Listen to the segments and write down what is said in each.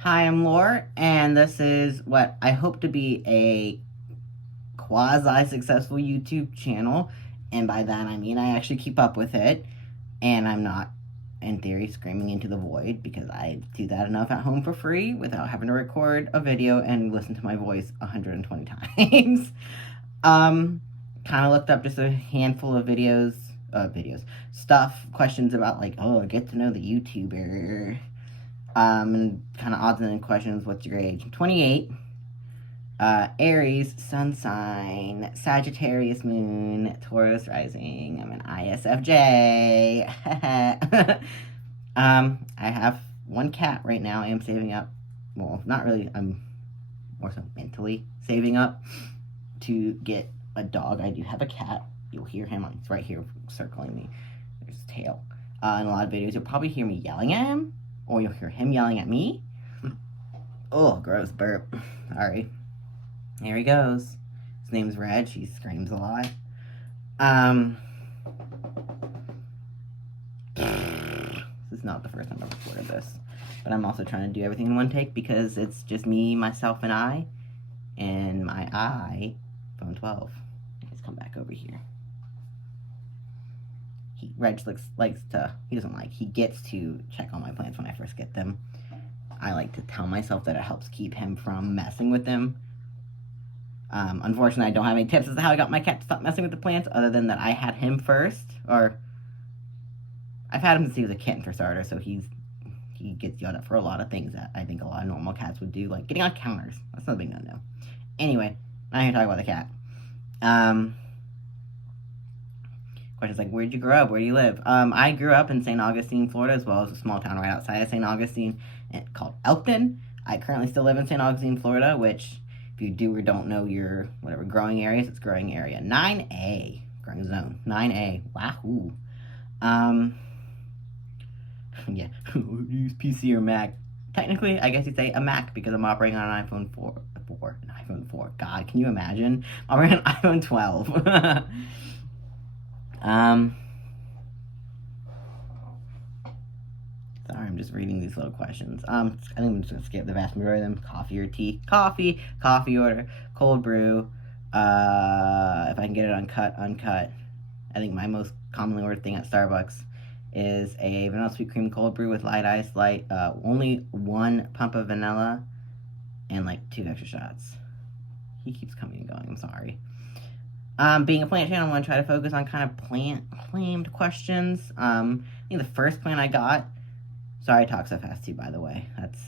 Hi, I'm Lore, and this is what I hope to be a quasi-successful YouTube channel, and by that I mean I actually keep up with it, and I'm not, in theory, screaming into the void, because I do that enough at home for free without having to record a video and listen to my voice 120 times. um, kind of looked up just a handful of questions about like, oh, get to know the YouTuber, and kind of odds and ends questions. What's your age? I'm 28. Aries, sun sign, Sagittarius moon, Taurus rising. I'm an ISFJ. I have one cat right now. I am saving up. Well, not really. I'm more so mentally saving up to get a dog. I do have a cat. You'll hear him. He's right here circling me. There's his tail. In a lot of videos, you'll probably hear me yelling at him, or you'll hear him yelling at me. Oh, gross burp. Sorry. Here he goes. His name's Reg. He screams a lot. This is not the first time I've recorded this, but I'm also trying to do everything in one take because it's just me, myself, and I, and my iPhone 12. Let's come back over here. He gets to check on my plants when I first get them. I like to tell myself that it helps keep him from messing with them. Unfortunately, I don't have any tips as to how I got my cat to stop messing with the plants, other than that I had him first, or I've had him since he was a kitten for starters, so he gets yelled at for a lot of things that I think a lot of normal cats would do, like getting on counters. That's not a big no-no. Anyway, I'm here to talk about the cat. Questions like, where'd you grow up? Where do you live? I grew up in St. Augustine, Florida, as well as a small town right outside of St. Augustine called Elkton. I currently still live in St. Augustine, Florida, which, if you do or don't know your whatever growing areas, it's growing area 9A, growing zone 9A. Wahoo. Yeah, use PC or Mac. Technically, I guess you'd say a Mac because I'm operating on an iPhone 4. An iPhone 4. God, can you imagine? I'm operating on an iPhone 12. Sorry, I'm just reading these little questions. I think I'm just gonna skip the vast majority of them. Coffee or tea? Coffee. Coffee order. Cold brew. If I can get it uncut. I think my most commonly ordered thing at Starbucks is a vanilla sweet cream cold brew with light ice, only one pump of vanilla, and like 2 extra shots. He keeps coming and going. I'm sorry. Being a plant channel, I want to try to focus on kind of plant-themed questions. I think the first plant I got... Sorry I talk so fast too, by the way. That's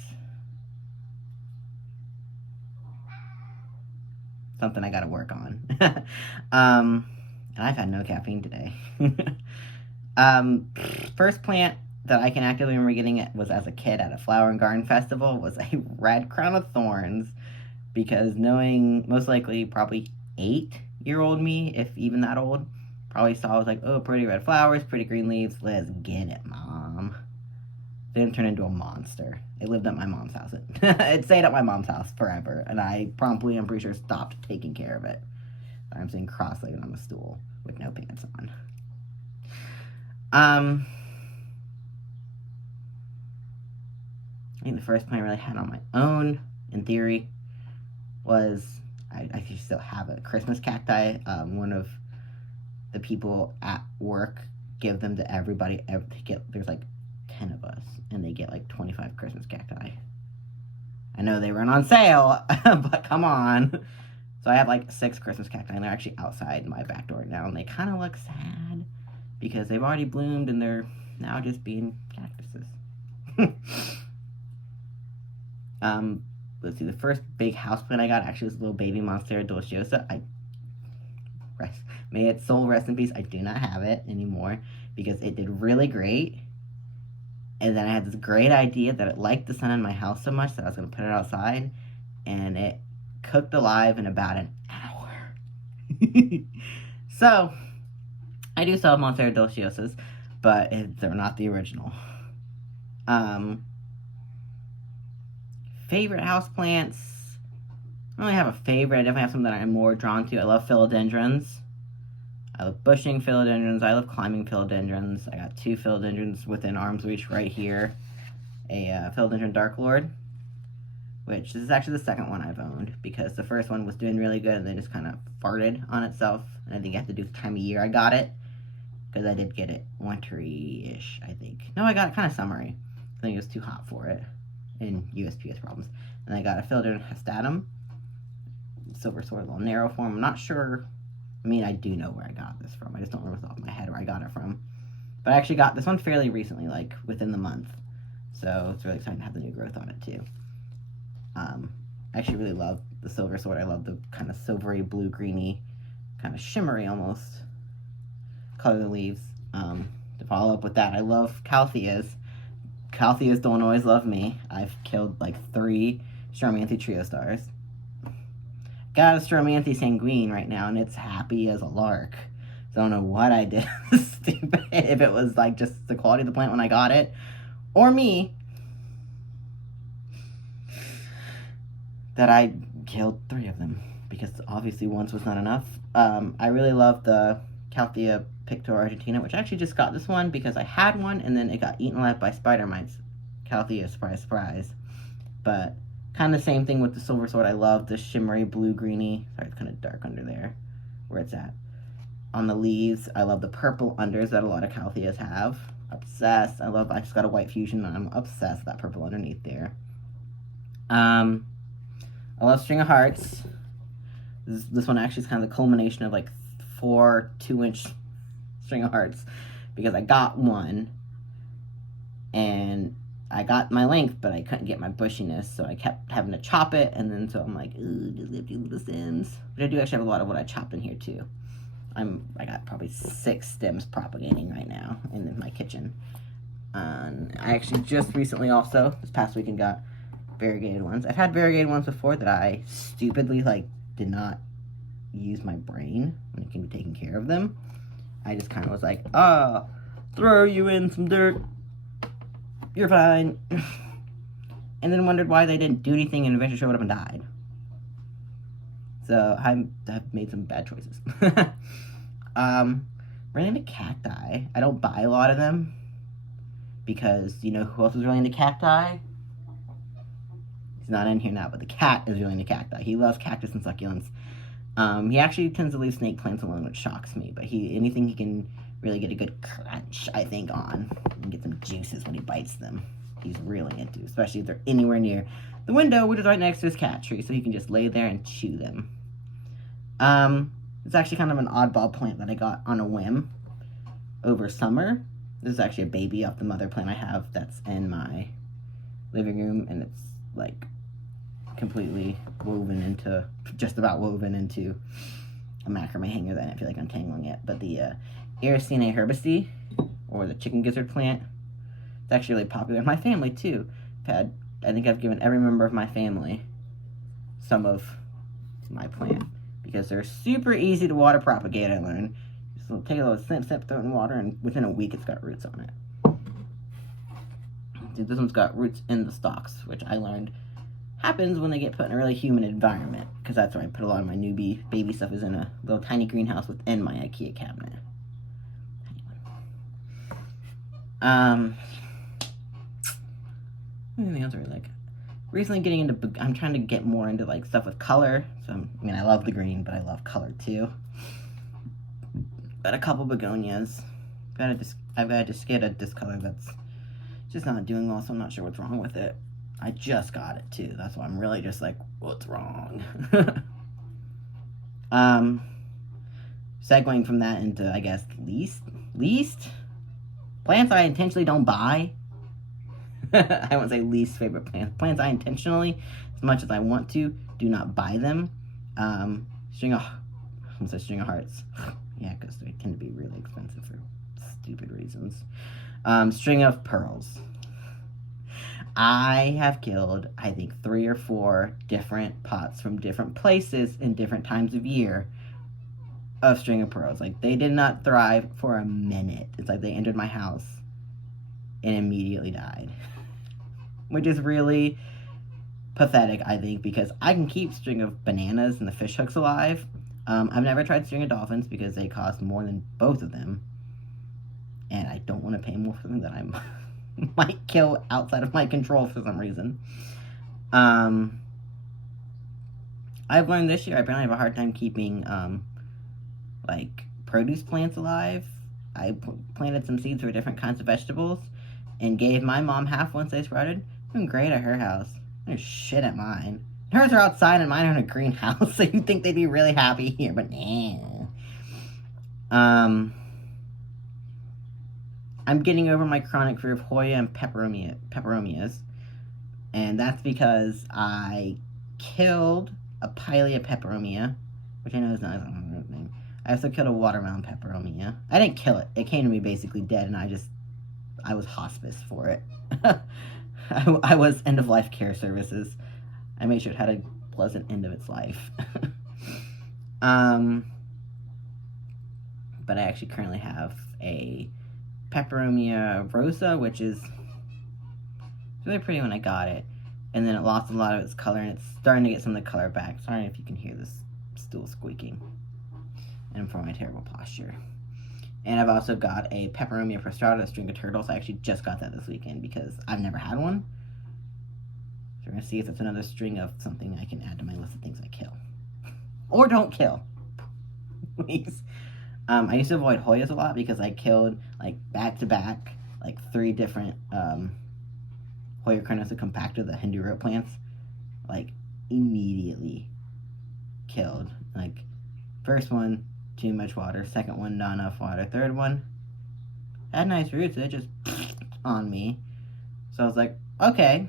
something I gotta work on. And I've had no caffeine today. First plant that I can actively remember getting it was as a kid at a flower and garden festival was a red crown of thorns, because knowing most likely probably 8-year-old me, if even that old, probably saw, I was like, oh, pretty red flowers, pretty green leaves, let's get it, Mom. It didn't turn into a monster. It lived at my mom's house. It stayed at my mom's house forever, and I promptly, I'm pretty sure, stopped taking care of it. I'm sitting cross-legged on the stool with no pants on. I think the first plant I really had on my own, in theory, was, I actually still have it, Christmas cacti. One of the people at work give them to everybody. There's like 10 of us, and they get like 25 Christmas cacti. I know they run on sale, but come on. So I have like 6 Christmas cacti, and they're actually outside my back door now, and they kind of look sad because they've already bloomed and they're now just being cactuses. Let's see, the first big houseplant I got actually was a little baby Monstera deliciosa. May its soul rest in peace. I do not have it anymore because it did really great. And then I had this great idea that it liked the sun in my house so much that I was going to put it outside, and it cooked alive in about an hour. So, I do sell Monstera deliciosas, but they're not the original. Favorite houseplants? I don't really have a favorite. I definitely have some that I'm more drawn to. I love philodendrons. I love bushing philodendrons. I love climbing philodendrons. I got 2 philodendrons within arm's reach right here. A philodendron Dark Lord which this is actually the second one I've owned, because the first one was doing really good and then just kind of farted on itself. And I think I have to do the time of year I got it, because I did get it wintry-ish, I think. No, I got it kind of summery. I think it was too hot for it, and USPS problems. And I got a Philodendron hastatum, silver sword, a little narrow form. I'm not sure. I mean, I do know where I got this from. I just don't remember off the top of my head where I got it from. But I actually got this one fairly recently, like within the month. So it's really exciting to have the new growth on it too. I actually really love the silver sword. I love the kind of silvery, blue-greeny, kind of shimmery almost color of the leaves. To follow up with that, I love Caltheas. Caltheas don't always love me. I've killed like 3 Stromanthe Trio Stars. Got a Stromanthe Sanguine right now, and it's happy as a lark. So I don't know what I did stupid, if it was like just the quality of the plant when I got it, or me, that I killed 3 of them, because obviously once was not enough. I really love the Calthea Pictor Argentina, which I actually just got this one because I had one and then it got eaten alive by spider mites. Calthea, surprise, surprise. But kind of the same thing with the silver sword. I love the shimmery blue-greeny. Sorry, it's kind of dark under there where it's at. On the leaves, I love the purple unders that a lot of Caltheas have. Obsessed. I just got a white fusion and I'm obsessed with that purple underneath there. I love String of Hearts. This one actually is kind of the culmination of like 4 2-inch String of Hearts, because I got one and I got my length, but I couldn't get my bushiness, so I kept having to chop it, and then so I'm like, ooh, just have to little stems. But I do actually have a lot of what I chopped in here too. I got probably 6 stems propagating right now in my kitchen. I actually just recently also, this past weekend, got variegated ones. I've had variegated ones before that I stupidly did not use my brain when it came to taking care of them. I just kind of was like, throw you in some dirt, you're fine. And then wondered why they didn't do anything and eventually showed up and died. So I've made some bad choices. Really into cacti. I don't buy a lot of them because you know who else is really into cacti? He's not in here now, but the cat is really into cacti. He loves cactus and succulents. He actually tends to leave snake plants alone, which shocks me, but anything he can really get a good crunch, I think, on, and get some juices when he bites them, he's really into, especially if they're anywhere near the window, which is right next to his cat tree, so he can just lay there and chew them. It's actually kind of an oddball plant that I got on a whim over summer. This is actually a baby off the mother plant I have that's in my living room, and it's like completely just about woven into a macrame hanger that I didn't feel like untangling it. But the Ericinae herbaceae, or the chicken gizzard plant, it's actually really popular in my family too. I think I've given every member of my family some of my plant, because they're super easy to water propagate, I learned. So take a little snip, throw it in water, and within a week it's got roots on it. See, this one's got roots in the stalks, which I learned happens when they get put in a really humid environment, because that's where I put a lot of my baby stuff, is in a little tiny greenhouse within my IKEA cabinet. Anything else I really like? Recently getting into, I'm trying to get more into like stuff with color. So I mean, I love the green, but I love color too. Got a couple begonias. I've got to just get a discolor that's just not doing well, so I'm not sure what's wrong with it. I just got it too. That's why I'm really just like, what's wrong? Segueing from that into, I guess, least plants I intentionally don't buy. I won't say least favorite plants. Plants I intentionally, as much as I want to, do not buy them. String of Hearts. Yeah, because they tend to be really expensive for stupid reasons. String of Pearls. I have killed, I think, 3 or 4 different pots from different places in different times of year of String of Pearls. Like, they did not thrive for a minute. It's like they entered my house and immediately died. Which is really pathetic, I think, because I can keep String of Bananas and the fish hooks alive. I've never tried String of Dolphins because they cost more than both of them. And I don't want to pay more for them that I might kill outside of my control for some reason. Um, I've learned this year I apparently have a hard time keeping like produce plants alive. I planted some seeds for different kinds of vegetables and gave my mom half once they sprouted. Doing great at her house. There's shit at mine. Hers are outside and mine are in a greenhouse, so you'd think they'd be really happy here, but nah. I'm getting over my chronic fear of Hoya and peperomias, and that's because I killed a pilea peperomia, which I know is not a name. I also killed a watermelon peperomia. I didn't kill it. It came to me basically dead, and I was hospice for it. I was end of life care services. I made sure it had a pleasant end of its life. But I actually currently have a peperomia rosa, which is really pretty when I got it. And then it lost a lot of its color, and it's starting to get some of the color back. Sorry if you can hear this stool squeaking. And for my terrible posture. And I've also got a peperomia prostrata, a string of turtles. I actually just got that this weekend because I've never had one. So we're going to see if that's another string of something I can add to my list of things I kill. Or don't kill. Please. I used to avoid Hoyas a lot because I killed, like, back-to-back, like, 3 different Hoya carnosa compacta, the Hindu root plants. Like, immediately killed. Like, first one, too much water. Second one, not enough water. Third one, had nice roots. It just on me. So I was like, okay.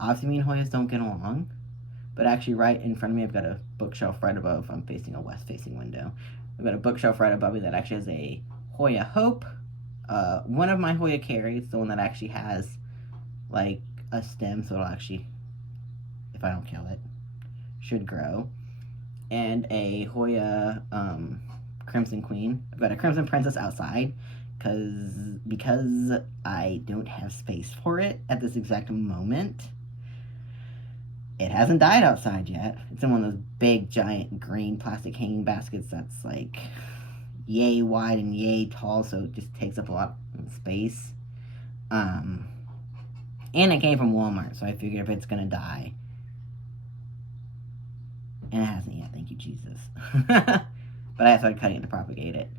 Obviously, me and Hoyas don't get along. But actually, right in front of me, I've got a bookshelf right above. I'm facing a west-facing window. I've got a bookshelf right above me that actually has a Hoya Hope. One of my Hoya Carries, the one that actually has, like, a stem, so it'll actually, if I don't kill it, should grow. And a Hoya Crimson Queen. I've got a Crimson Princess outside because I don't have space for it at this exact moment. It hasn't died outside yet. It's in one of those big, giant, green plastic hanging baskets that's like yay wide and yay tall, so it just takes up a lot of space. And it came from Walmart, so I figured if it's gonna die, and it hasn't yet, thank you, Jesus. But I started cutting it to propagate it.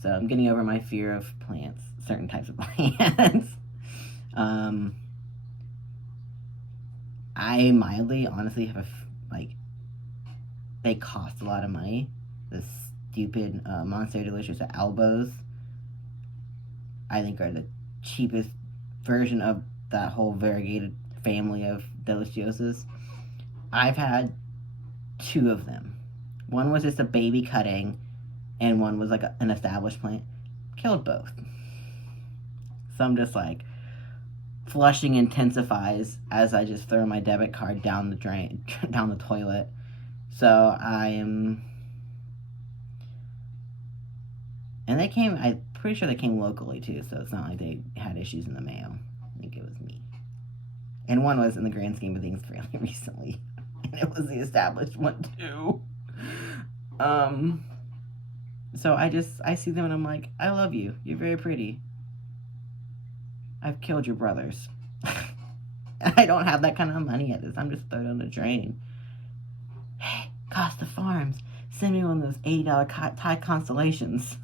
So I'm getting over my fear of plants, certain types of plants. I mildly, honestly, have they cost a lot of money. The stupid Monster Delicious Albos, I think, are the cheapest version of that whole variegated family of Deliciosas. I've had 2 of them. One was just a baby cutting, and one was like an established plant. Killed both. So I'm just like, flushing intensifies as I just throw my debit card down the drain, down the toilet. So I am, and they came, I'm pretty sure they came locally too, so it's not like they had issues in the mail. I think it was me. And one was, in the grand scheme of things, fairly recently. And it was the established one too. So I see them and I'm like, I love you. You're very pretty. I've killed your brothers. I don't have that kind of money at this. I'm just throwing on the drain. Hey, Costa Farms, send me one of those $80 Thai constellations.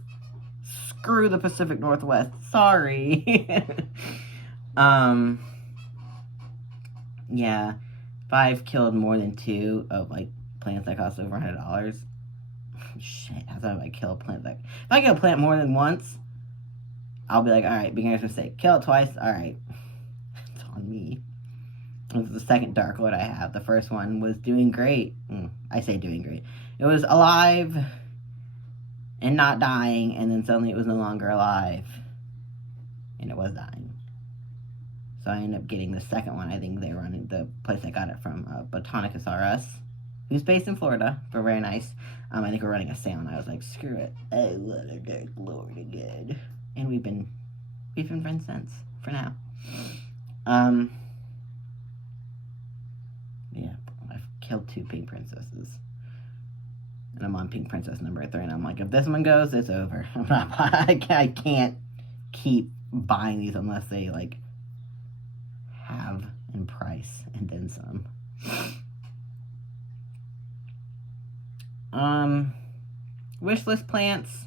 Screw the Pacific Northwest. Sorry. Yeah. If I've killed more than 2 of, like, plants that cost over $100, shit, how do I kill a plant that... If I kill a plant more than once, I'll be like, alright, beginner's mistake. Kill it twice, alright. It's on me. This is the second Dark Lord I have. The first one was doing great. I say doing great. It was alive and not dying, and then suddenly it was no longer alive. And it was dying. So I ended up getting the second one. I think they were running the place I got it from, Botanicus R Us, who's based in Florida, but very nice. I think we're running a sale, and I was like, screw it. I want a Dark Lord again. And we've been friends since, for now. Yeah, I've killed 2 pink princesses. And I'm on pink princess number 3, and I'm like, if this one goes, it's over. I can't keep buying these unless they, like, have in price. some. Wish list plants.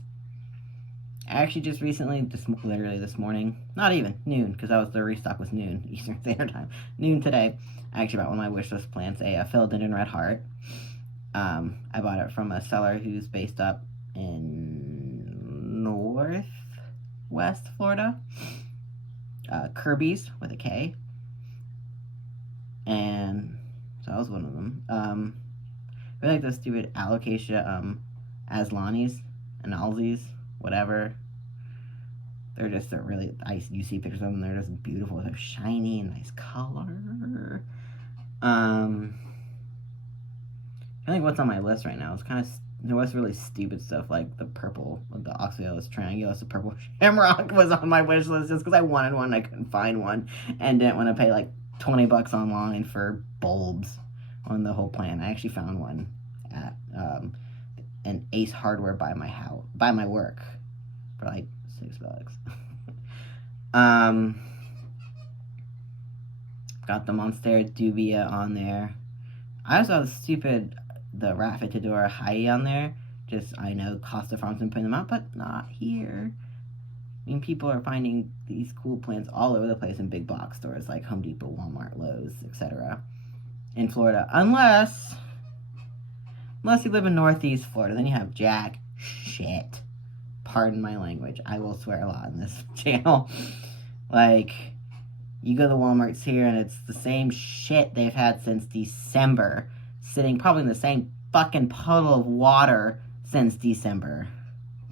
I actually just recently, literally this morning, not even, noon, because the restock was noon, Eastern Standard Time. Noon today, I actually bought one of my wish list plants, a philodendron red heart. I bought it from a seller who's based up in Northwest Florida. Kirby's with a K. And so that was one of them. I really like those stupid alocasia aslanis and alzis, whatever. They're really, you see pictures of them, they're just beautiful. They're shiny and nice color. I think what's on my list right now is there was really stupid stuff like the Oxyalus triangulus, the purple shamrock was on my wish list just because I wanted one. I couldn't find one and didn't want to pay like $20 online for bulbs on the whole plant. I actually found one at an Ace Hardware by my work for like $6. Got the Monstera dubia on there. I also have the Raphitidora Haie on there. Just, I know Costa Farms been putting them out, but not here. I mean, people are finding these cool plants all over the place in big box stores like Home Depot, Walmart, Lowe's, etc. in Florida. Unless you live in Northeast Florida, then you have jack shit. Pardon my language. I will swear a lot in this channel. Like, you go to Walmart's here and it's the same shit they've had since December. Sitting probably in the same fucking puddle of water since December.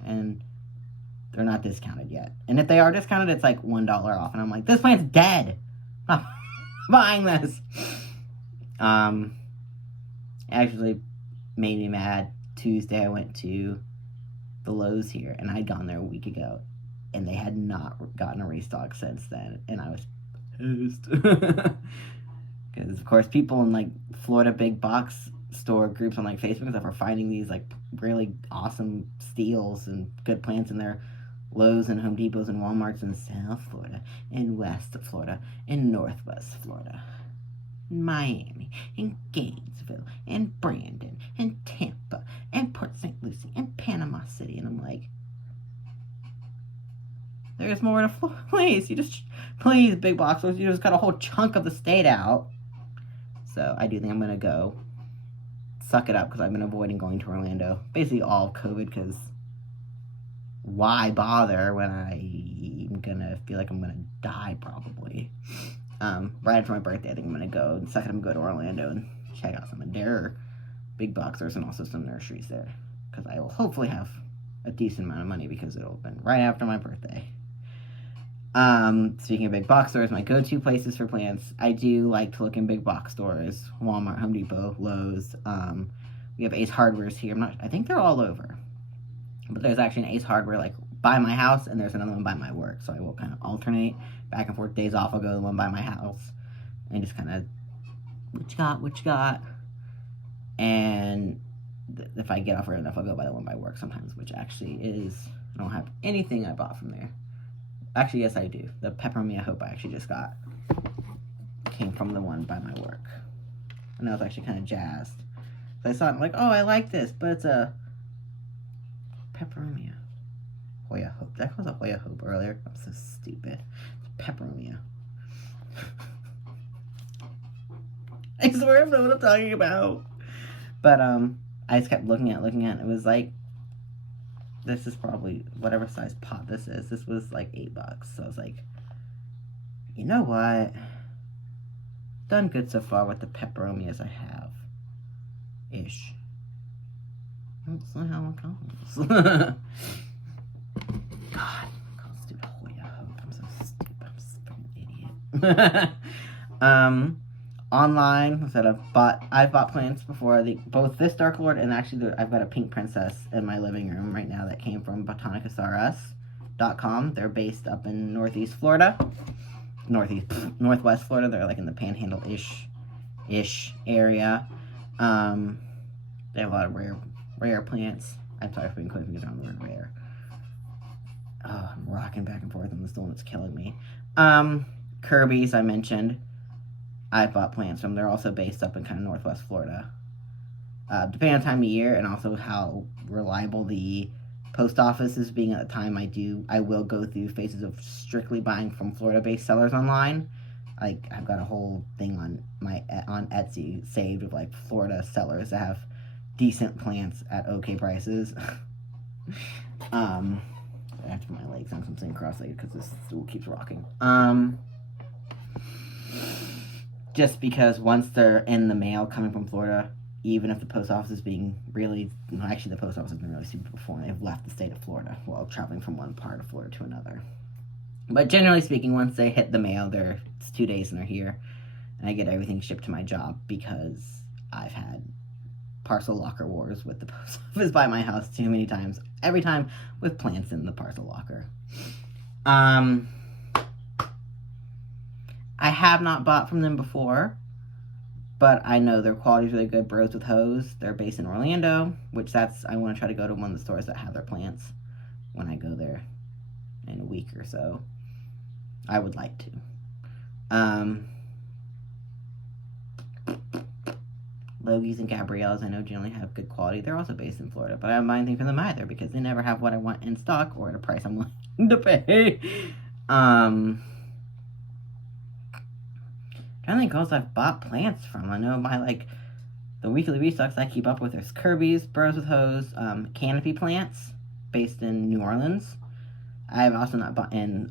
And they're not discounted yet. And if they are discounted, it's like $1 off. And I'm like, this plant's dead. I'm not buying this. Actually made me mad. Tuesday I went to the Lowe's here. And I'd gone there a week ago. And they had not gotten a restock since then. And I was pissed. Because, of course, people in, like, Florida big box store groups on, like, Facebook and stuff are finding these, like, really awesome steals and good plants in their Lowe's and Home Depots and Walmarts in South Florida, in West Florida, in Northwest Florida, in Miami, in Gainesville, and Brandon, and Tampa, and Port St. Lucie, and Panama City. And I'm like, there's more to Florida. Please, big box stores, you just got a whole chunk of the state out. So I do think I'm going to go suck it up because I've been avoiding going to Orlando. Basically all of COVID because why bother when I'm going to feel like I'm going to die probably. Right after my birthday, I think I'm going to go and suck it up and go to Orlando and check out some of their big box stores and also some nurseries there. Because I will hopefully have a decent amount of money because it'll have been right after my birthday. Speaking of big box stores, my go-to places for plants, I do like to look in big box stores, Walmart, Home Depot, Lowe's. We have Ace Hardware's here. I think they're all over. But there's actually an Ace Hardware, like, by my house, and there's another one by my work. So I will kind of alternate back and forth. Days off, I'll go to the one by my house. And just kind of, what you got? And if I get off early enough, I'll go by the one by work sometimes, which actually is, I don't have anything I bought from there. Actually, yes, I do. The Peppermint Hope I actually just got came from the one by my work. And I was actually kind of jazzed. So I saw it, I'm like, oh, I like this, but it's a Peppermint Hoya Hope. That was a Hoya Hope earlier. I'm so stupid. It's Peppermint. I swear I know what I'm talking about. But, I just kept looking at it. It was like, this is probably whatever size pot this is. This was like $8. So I was like, you know what? Done good so far with the pepperomias I have. Ish. That's not how it goes. God, I'm called stupid Hoya Hope. I'm so stupid. I'm such an idiot. Online, I've bought plants before. Both this Dark Lord and actually I've got a pink princess in my living room right now that came from botanicasaurus.com. They're based up in Northwest Florida. They're like in the Panhandle-ish area. They have a lot of rare plants. I'm sorry for being quick because I'm the word rare. Oh, I'm rocking back and forth on the stool and it's killing me. Kirby's I mentioned. I've bought plants from. They're also based up in kind of northwest Florida. Depending on time of year and also how reliable the post office is being at the time, I will go through phases of strictly buying from Florida-based sellers online. Like, I've got a whole thing on Etsy saved with like Florida sellers that have decent plants at okay prices. I have to put my legs on something cross-legged because this stool keeps rocking. Just because once they're in the mail coming from Florida, even if the post office is being really, well, actually the post office has been really stupid before, and they've left the state of Florida while traveling from one part of Florida to another. But generally speaking, once they hit the mail, it's 2 days and they're here, and I get everything shipped to my job because I've had parcel locker wars with the post office by my house too many times. Every time with plants in the parcel locker. I have not bought from them before, but I know their quality is really good. Bros with Hose. They're based in Orlando, I want to try to go to one of the stores that have their plants when I go there in a week or so. I would like to. Logies and Gabrielles, I know generally have good quality. They're also based in Florida, but I don't buy anything from them either because they never have what I want in stock or at a price I'm willing to pay. Trying to think else I've bought plants from. I know the weekly restocks I keep up with. There's Kirby's, Bros with Hose, Canopy Plants, based in New Orleans. I have also not bought in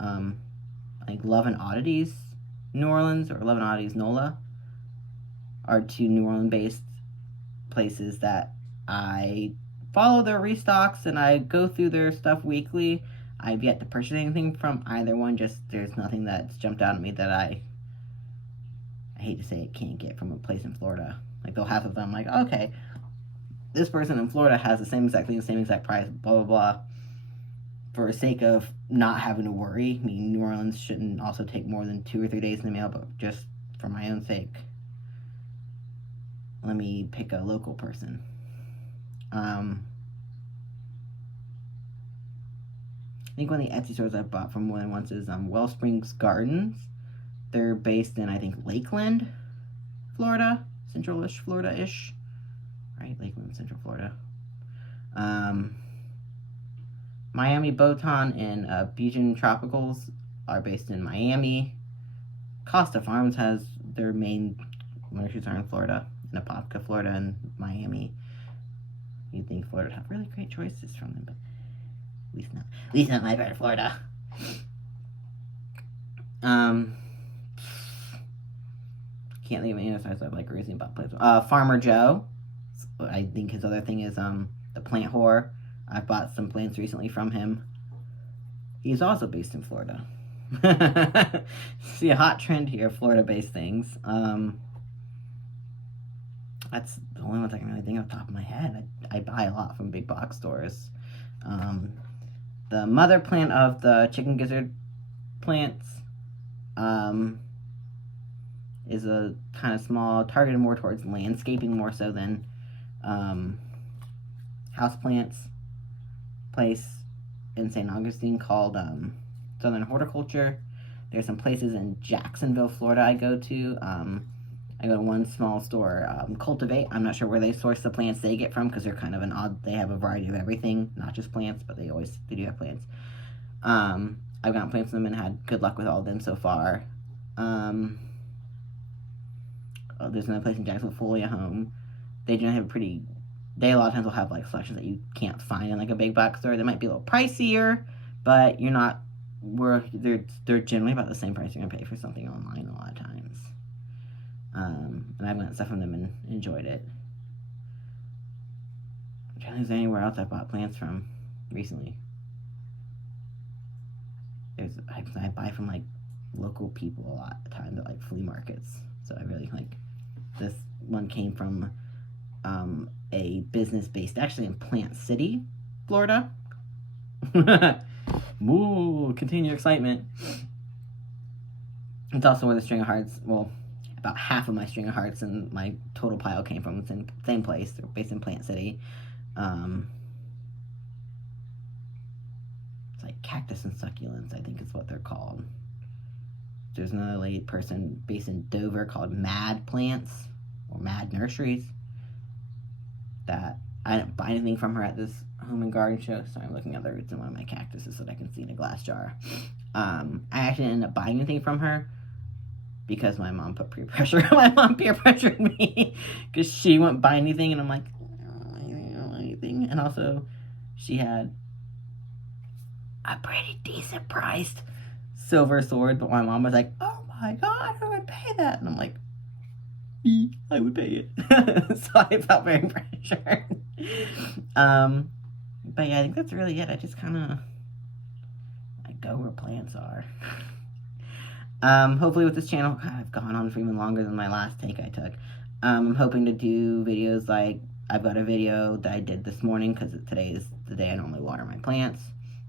Love and Oddities New Orleans or Love and Oddities NOLA are two New Orleans-based places that I follow their restocks and I go through their stuff weekly. I've yet to purchase anything from either one. Just there's nothing that's jumped out at me that I hate to say it, can't get from a place in Florida. Like, they'll have them like, okay, this person in Florida has the same exact thing, the same exact price, blah, blah, blah. For the sake of not having to worry, I mean, New Orleans shouldn't also take more than 2 or 3 days in the mail, but just for my own sake, let me pick a local person. I think one of the Etsy stores I've bought from more than once is Wellsprings Gardens. They're based in, I think, Lakeland, Florida. Central-ish, Florida-ish. Right? Lakeland, Central Florida. Miami Botan and Bijan Tropicals are based in Miami. Costa Farms has their main nurseries are in Florida. In Apopka, Florida, and Miami. You'd think Florida would have really great choices from them, but at least not my part of Florida. Can't think of any other size I've recently bought plants. Farmer Joe. I think his other thing is the Plant Whore. I've bought some plants recently from him. He's also based in Florida. See a hot trend here, Florida-based things. That's the only ones I can really think of off the top of my head. I buy a lot from big box stores. The mother plant of the chicken gizzard plants is a kind of small, targeted more towards landscaping more so than houseplants place in St. Augustine called Southern Horticulture. There's some places in Jacksonville, Florida I go to. I go to one small store, Cultivate. I'm not sure where they source the plants they get from because they're kind of they have a variety of everything, not just plants, but they do have plants. I've gotten plants from them and had good luck with all of them so far. There's another place in Jacksonville, Folia Home. They generally have they a lot of times will have selections that you can't find in a big box store. They might be a little pricier, but they're generally about the same price you're gonna pay for something online a lot of times. And I've gotten stuff from them and enjoyed it. I'm trying to think if there's anywhere else I've bought plants from recently. I buy from local people a lot of times at flea markets. So I really this one came from a business based actually in Plant City, Florida. Moo, continue excitement. It's also where the string of hearts, about half of my string of hearts and my total pile came from. It's in the same place. They're based in Plant City. It's cactus and succulents, I think is what they're called. there's another person based in Dover called Mad Plants or Mad Nurseries that I didn't buy anything from her at this home and garden show. So I'm looking at the roots in one of my cactuses so that I can see in a glass jar. I actually ended up buying anything from her because my mom peer pressured me because she wouldn't buy anything, and I'm like, I don't want anything. And also, she had a pretty decent priced silver sword, but my mom was like, oh my god, who would pay that? And I'm like, me, I would pay it. So I felt very pressured. But yeah, I think that's really it. I just kind of, I go where plants are. Hopefully with this channel, God, I've gone on for even longer than my last take I took. I'm hoping to do videos like, I've got a video that I did this morning, because today is the day I normally water my plants,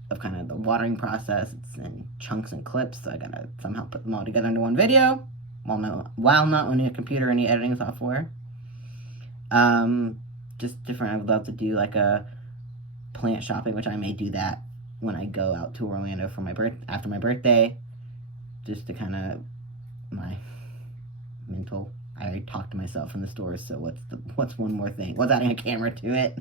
of kind of the watering process. It's in chunks and clips, so I gotta somehow put them all together into one video, while not owning a computer or any editing software. Just different, I would love to do like a plant shopping, which I may do that when I go out to Orlando for after my birthday, just to kind of my mental. I already talked to myself in the store, so what's one more thing? What's adding a camera to it?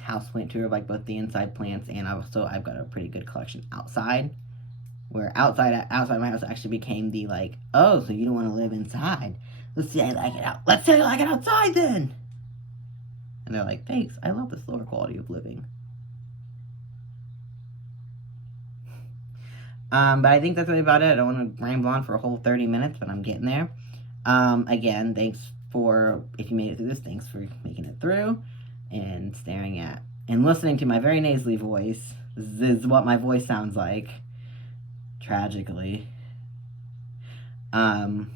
Houseplant tour of like both the inside plants, and I've got a pretty good collection outside. Where outside my house actually became the like, oh, so you don't want to live inside? Let's say I like it out. Let's say I like it outside then. And they're like, thanks. I love this lower quality of living. But I think that's really about it. I don't want to ramble on for a whole 30 minutes, but I'm getting there. Again, thanks if you made it through this, thanks for making it through and staring at and listening to my very nasally voice. This is what my voice sounds like, tragically. I'm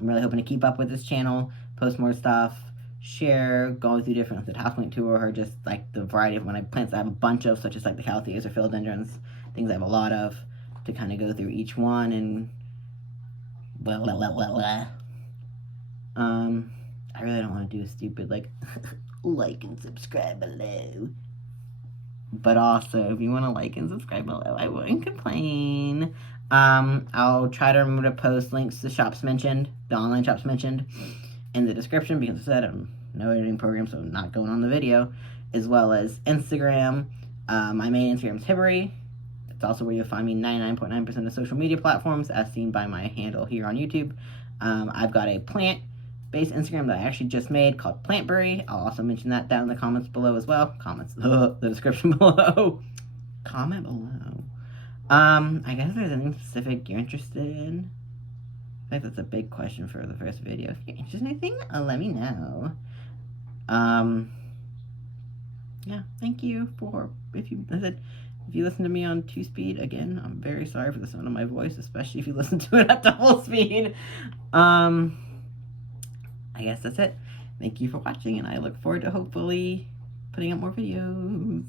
really hoping to keep up with this channel, post more stuff, share, going through different, the houseplant tour, or just like the variety of plants I have a bunch of, such as like the calatheas or philodendrons, things I have a lot of, to kind of go through each one and I really don't want to do a stupid like like and subscribe below. But also, if you want to like and subscribe below, I wouldn't complain. I'll try to remember to post links to shops mentioned, the online shops mentioned, in the description, because I said I'm no editing program, so I'm not going on the video, as well as Instagram. My main Instagram is Hibbery. It's also where you'll find me 99.9% of social media platforms, as seen by my handle here on YouTube. I've got a plant-based Instagram that I actually just made called Plantbury. I'll also mention that down in the comments below as well. The description below. Comment below. I guess if there's anything specific you're interested in. I think that's a big question for the first video. If you're interested in anything, let me know. Yeah, thank you if you listen to me on 2-speed, again, I'm very sorry for the sound of my voice, especially if you listen to it at double speed. I guess that's it. Thank you for watching, and I look forward to hopefully putting up more videos.